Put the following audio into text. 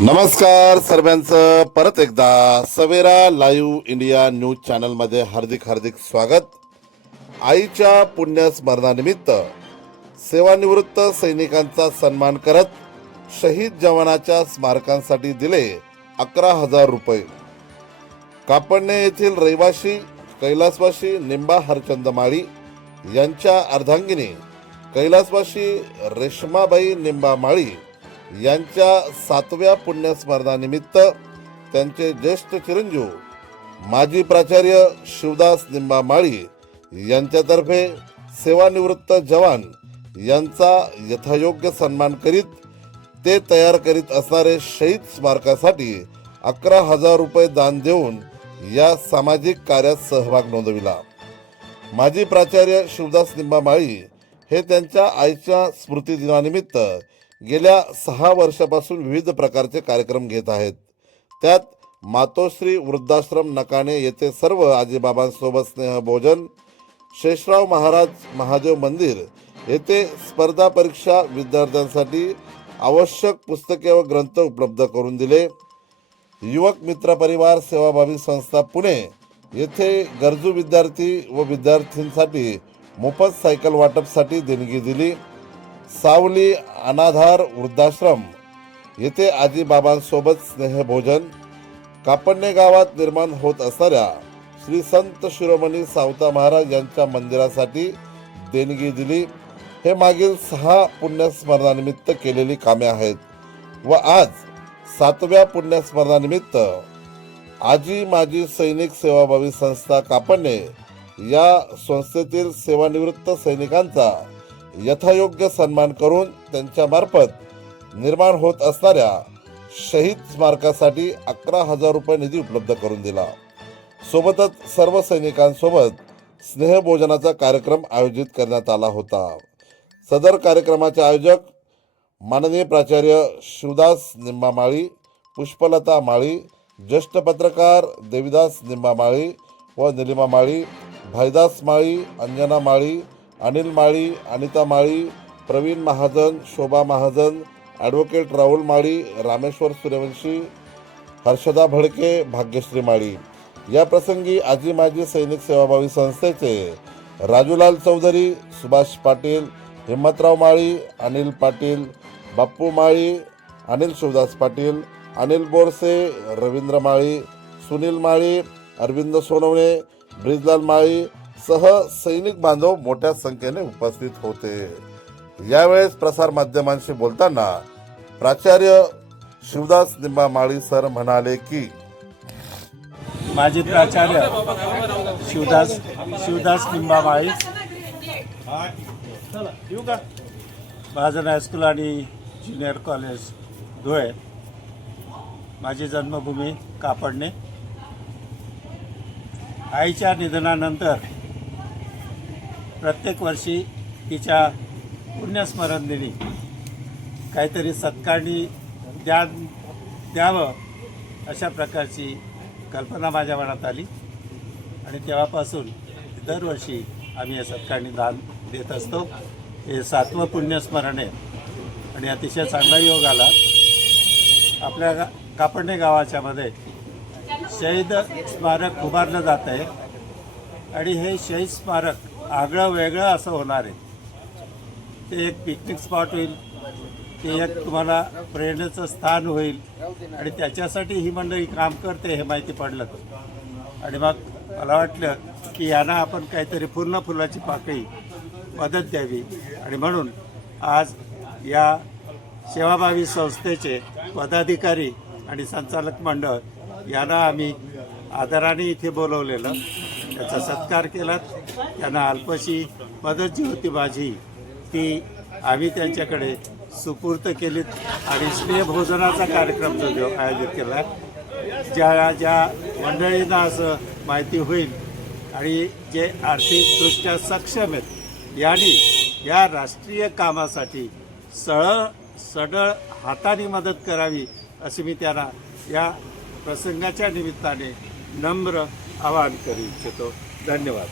नमस्कार सर्वांचं परत एकदा सवेरा लाईव्ह इंडिया न्यूज चॅनलमध्ये हार्दिक स्वागत। आईच्या पुण्यस्मरणानिमित्त सेवानिवृत्त सैनिकांचा सन्मान करत शहीद जवानाच्या स्मारकांसाठी दिले 11,000 रुपये। कापडणे येथील रहिवासी कैलासवासी निंबा हरचंद माळी यांच्या अर्धांगिनी कैलासवासी रेश्माबाई निंबा माळी यांच्या 7व्या पुण्यस्मरणानिमित्त त्यांचे ज्येष्ठ चिरंजीव माजी प्राचार्य शिवदास निंबा माळी यांच्यातर्फे सेवानिवृत्त जवान यांचा यथायोग्य सन्मान करीत ते तयार करीत असणारे शहीद स्मारकासाठी 11,000 रुपये दान देऊन या सामाजिक कार्यात सहभाग नोंदविला। माजी प्राचार्य शिवदास निंबा माळी हे त्यांच्या आईच्या स्मृती दिनानिमित्त गेल्या 6 वर्षापासून विविध प्रकारचे कार्यक्रम घेत आहेत। त्यात मातोश्री वृद्धाश्रम नकाणे येथे सर्व आजीबाबांसोबत स्नेहभोजन, शेषराव महाराज महादेव मंदिर येथे स्पर्धा परीक्षा विद्यार्थ्यांसाठी आवश्यक पुस्तके व ग्रंथ उपलब्ध करून दिले। युवक मित्र परिवार सेवाभावी संस्था पुणे येथे गरजू विद्यार्थी व विद्यार्थ्यांसाठी मोफत सायकल वाटपसाठी देणगी दिली। सावली अनाधार वृद्धाश्रम येथे आजीबाबांसोबत स्नेहभोजन, कापडणे गावात निर्माण होत असणाऱ्या श्री संत शिरोमणी सावता महाराज यांच्या मंदिरासाठी देणगी दिली। हे मागील 6 पुण्यस्मरणानिमित्त केलेली कामे आहेत व आज 7व्या पुण्यस्मरणानिमित्त आजी माजी सैनिक सेवाभावी संस्था कापडणे या संस्थेतील सेवानिवृत्त सैनिकांचा यथायोग्य सन्मान करून त्यांच्या मार्फत निर्माण होत असणाऱ्या शहीद स्मारकासाठी 11,000 रुपये निधी उपलब्ध करून दिला। सोबतच सर्व सैनिकांसोबत स्नेहभोजनाचा कार्यक्रम आयोजित करण्यात आला होता। सदर कार्यक्रमाचे आयोजक माननीय प्राचार्य शिवदास निंबा माळी, पुष्पलता माळी, ज्येष्ठ पत्रकार देविदास निंबा माळी व निलिमा माळी, भाईदास माळी, अंजना माळी, अनिल माळी, अनिता माळी, प्रवीण महाजन, शोभा महाजन, ॲडव्होकेट राहुल माळी, रामेश्वर सूर्यवंशी, हर्षदा भडके, भाग्यश्री माळी। या प्रसंगी आजी माजी सैनिक सेवाभावी संस्थेचे राजूलाल चौधरी, सुभाष पाटील, हिम्मतराव माळी, अनिल पाटील, बाप्पू माळी, अनिल शिवदास पाटील, अनिल बोरसे, रवींद्र माळी, सुनील माळी, अरविंद सोनवणे, ब्रिजलाल माळी सह सैनिक बांधव मोठ्या संख्येने उपस्थित होते। यावेळेस प्रसार माध्यमांशी बोलताना प्राचार्य शिवदास निंबा माळी सर म्हणाले की माजी प्राचार्य शिवदास निंबा माळी, महाजन हायस्कूल आणि ज्युनियर कॉलेज धुळे, माझी जन्मभूमी कापडणे। आईच्या निधनानंतर प्रत्येक वर्षी तिच्या पुण्यस्मरण दिनी काहीतरी सत्कारणी द्यावं अशा प्रकारची कल्पना माझ्या मनात आली आणि तेव्हापासून दरवर्षी आम्ही हे सत्कारणी दान देत असतो। हे 7वं पुण्यस्मरण आहे आणि अतिशय चांगला योग आला। आपल्या कापडणे गावाच्या मध्ये शहीद स्मारक उभारलं जात आहे आणि हे शहीद स्मारक आगळं वेगळं असं होणार आहे। ते एक पिकनिक स्पॉट होईल, ते एक तुम्हाला प्रेरणेचं स्थान होईल आणि त्याच्यासाठी ही मंडळी काम करते हे माहिती पडलं आणि मग मला वाटलं की यांना आपण काहीतरी पूर्ण फुलाची पाकळी मदत द्यावी आणि म्हणून आज या सेवाभावी संस्थेचे पदाधिकारी आणि संचालक मंडळ यांना आम्ही आदराने इथे बोलवलेलं, त्याचा सत्कार केला। त्यांना अल्पशी मदत जी होती माझी ती आम्ही त्यांच्याकडे सुपूर्त केलीत आणि स्नेहभोजनाचा कार्यक्रम जो आयोजित केला, ज्या मंडळींना असं माहिती होईल आणि जे आर्थिकदृष्ट्या सक्षम आहेत यांनी या राष्ट्रीय कामासाठी सढळ हाताने मदत करावी अशी मी त्यांना या प्रसंगाच्या निमित्ताने नम्र आवाहन करू इच्छितो। धन्यवाद।